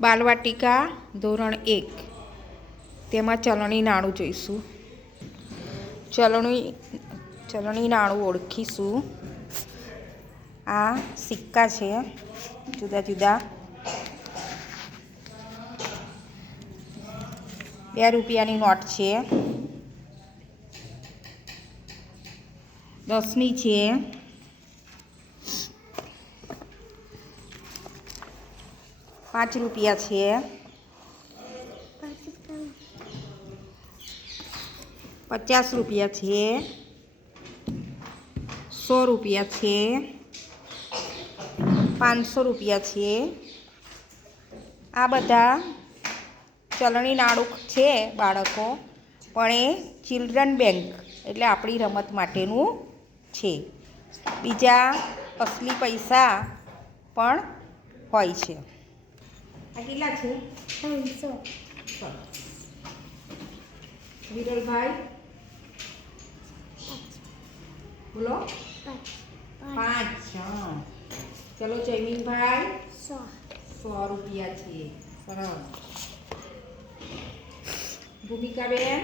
બાલવાટિકા ધોરણ 1 તેમાં ચલણી નાણું જોઈશું. ચલણી નાણું ઓળખીશું. આ સિક્કા છે જુદા જુદા. 2 રૂપિયાની નોટ છે, 10ની છે, 5 રૂપિયા છે, 50 રૂપિયા છે, 100 રૂપિયા છે, 500 રૂપિયા છે. આ બધા ચલણી નાણું છે બાળકો, પણ એ ચિલ્ડ્રન બેંક એટલે આપણી રમત માટેનું છે. બીજા અસલી પૈસા પણ હોય છે. આ કેટલા છે? 500. વિરલભાઈ બોલો. 5. ચલો જયમીનભાઈ 100 રૂપિયા છે. સરસ. ભૂમિકાબેન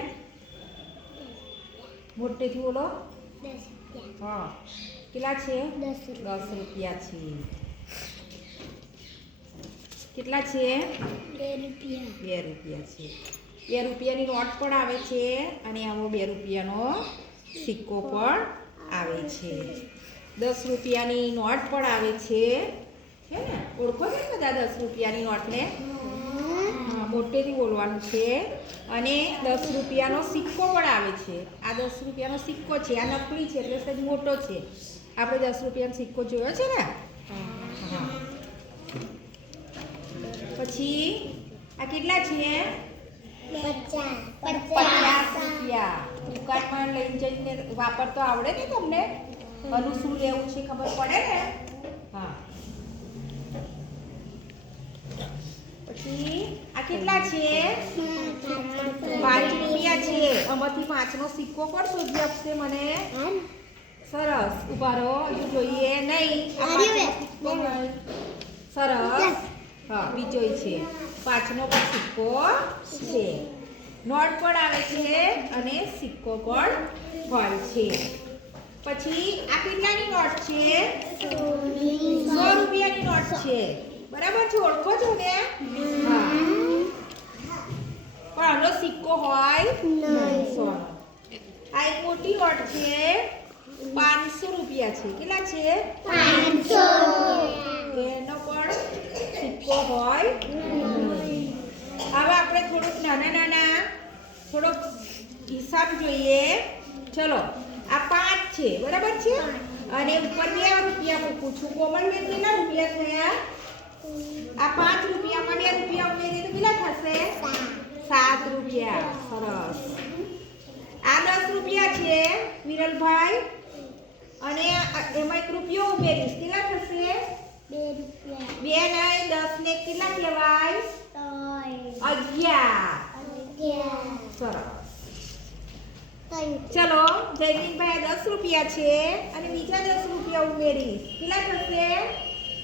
મોટેથી બોલો. 10. હા, કેટલા છે? 10 રૂપિયા છે. કેટલા છે? 2 રૂપિયા છે. 2 રૂપિયાની નોટ પણ આવે છે અને આમાં 2 રૂપિયાનો સિક્કો પણ આવે છે. 10 રૂપિયાની નોટ પણ આવે છે ને? ઓળખો છો બધા 10 રૂપિયાની નોટને? હા, મોટેથી બોલવાનું છે. અને 10 રૂપિયાનો સિક્કો પણ આવે છે. આ 10 રૂપિયાનો સિક્કો છે, આ નકલી છે એટલે સહેજ મોટો છે. આપણે 10 રૂપિયાનો સિક્કો જોયો છે ને? હા. પછી આ કેટલા છે? 50 રૂપિયા. દુકાનમાં લઈને જઈને વાપરતો આવડે ને તમને? આનું શું લેવું છે ખબર પડે ને? હા. પછી આ કેટલા છે? 5 રૂપિયા છે. આમાંથી 5નો સિક્કો કોણ શોધી આપશે મને? સરસ. ઉભા રહો, હજુ જોઈએ નહીં. સરસ. હા, બીજો છે. 5નો પણ સિક્કો છે. નોટ પણ આવે છે અને સિક્કો પણ હોય છે. પછી આ કેટલાની નોટ છે? 100 રૂપિયાની નોટ છે. બરાબર છે? ઓળખો છો ને? હા. પણ આનો સિક્કો હોય નહીં. આ એક મોટી નોટ છે, 500 રૂપિયા છે. કેટલા છે? 500. એનો પણ સિક્કો હોય નહીં. હવે આપણે થોડુંક નાના થોડોક હિસાબ જોઈએ. ચલો, આ 5 છે, બરાબર છે? અને ઉપર 2 રૂપિયા મૂકું છું. કોમલબેન કેટલા રૂપિયા થયા? આ 5 રૂપિયામાં 2 રૂપિયા ઉમેરીએ તો કેટલા થશે? 7 રૂપિયા. સરસ. આ 10 રૂપિયા છે વિરલભાઈ, અને એમાં 1 રૂપિયો ઉમેરીશ. કેટલા થશે? 2 રૂપિયા. 2 ને 10 ને કેટલા કહેવાય? 11. સરસ. ચલો, જયદીપભાઈ 10 રૂપિયા છે અને બીજા 10 રૂપિયા ઉમેરીશ. કેટલા થશે?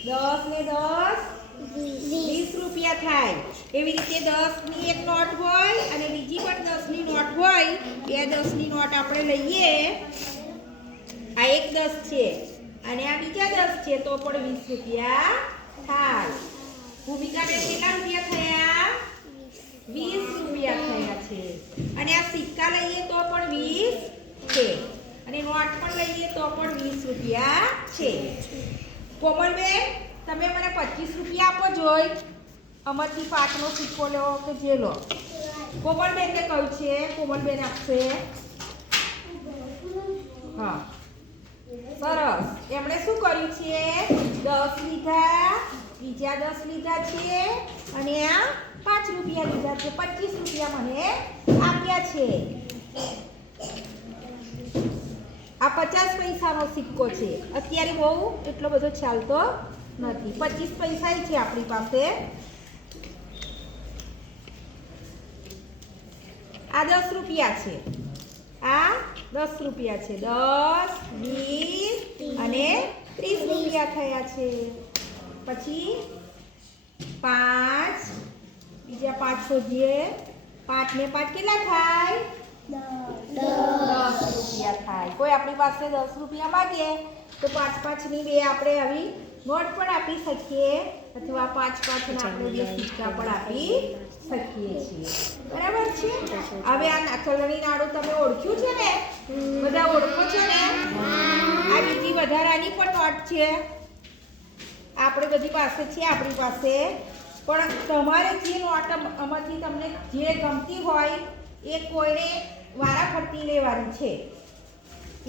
10 ને 10 20 રૂપિયા થાય. એવી રીતે 10ની એક નોટ હોય અને બીજી પણ 10ની નોટ હોય. બે 10ની નોટ આપણે લઈએ. આ એક 10 છે અને આ બીજા 10 છે તો પણ 20 રૂપિયા થાય. ભૂમિકાબેન કેટલા રૂપિયા થયા? 20 રૂપિયા થયા છે. અને આ સિક્કા લઈએ તો પણ 20 છે અને નોટ પણ લઈએ તો પણ 20 રૂપિયા છે. કોમલબેન, તમે મને 25 રૂપિયા આપો જોઈ. આમાંથી 5નો સિક્કો લો કે જે લો. કોમલબેનને કહ્યું છે, કોમલબેન આપશે. હા, સરસ. એમણે શું કર્યું છે? 10 લીધા, બીજા 10 લીધા છે અને આ 5 રૂપિયા લીધા છે. 25 રૂપિયા મને આપ્યા છે. આ 50 પૈસાનો સિક્કો છે. અત્યારે બહુ એટલો બધો ચાલતો નથી. 25 પૈસા છે આપણી પાસે. આ 10 રૂપિયા છે. આ 10 રૂપિયા છે. 10, 20 અને 30 રૂપિયા થયા છે. પછી 5 5 શોધીએ. 5 ને 5 કેટલા થાય? 10 રૂપિયા થાય. કોઈ આપણી પાસે 10 રૂપિયા માંગે તો 5 ની બે આપણે આવી નોટ પણ આપી શકીએ અથવા 5 ના આપણે બે સિક્કા પણ આપી શકીએ છીએ. બરાબર છે. હવે આ ચલણી નાણું તમે ઓળખ્યું છે ને? બધા ઓળખો છો ને? આ બીજી વધારાની પણ નોટ છે આપણે બધી પાસે છે આપણી પાસે. પણ તમારે જે નોટ આમાંથી તમને જે ગમતી હોય એ કોઈને વારાફરતી લેવાની છે.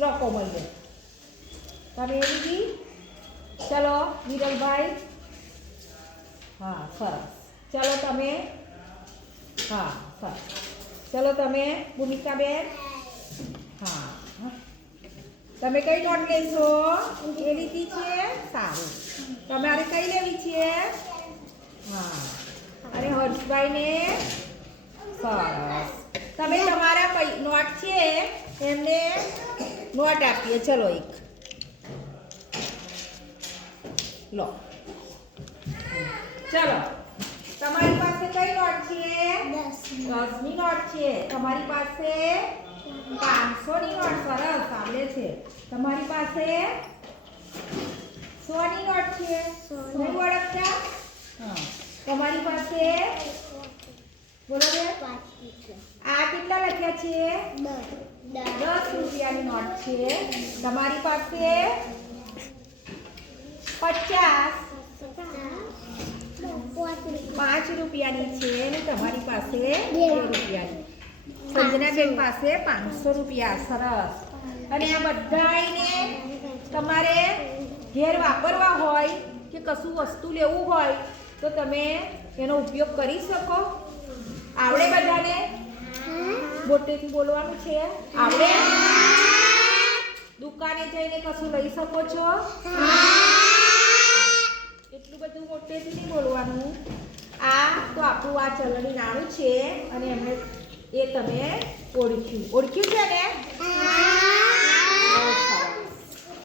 લોકો મળીએ તમે એ લીધી? ચલો વિરલભાઈ. હા સરસ. ચલો તમે. હા સરસ. ચલો તમે ભૂમિકાબેન. હા તમે કઈ નોટ લેશો? એ લીધી છે? સારું. તમારે કઈ લેવી છે? હા. અને હર્ષભાઈને? સરસ. તમે તમારા નોટ છે એમને નોટ આપીએ. ચલો એક લો. ચલો તમારી પાસે કઈ નોટ છે? 10 ની નોટ છે. તમારી પાસે 500 ની નોટ. સરસ આવડે છે. તમારી પાસે 100 ની નોટ છે. નહીં ઓળખતા? હા. તમારી પાસે બોલો બે. આ કેટલા લખ્યા છે? 10 રૂપિયાની નોટ છે. તમારી પાસે 5 રૂપિયાની છે અને તમારી પાસે 2 રૂપિયાની. સંજનાબેન પાસે 500 રૂપિયા. સરસ. અને આ બધાને તમારે ઘેર વાપરવા હોય કે કશું વસ્તુ લેવું હોય તો તમે એનો ઉપયોગ કરી શકો. આવડે બધાને? મોટેથી બોલવાનું છે. આવડે? દુકાને જઈને કશું લઈ શકો છો? એટલું બધું મોટેથી નહીં બોલવાનું. આ તો આપણું આ ચલણી નાણું છે અને એમને એ તમે ઓળખ્યું છે ને?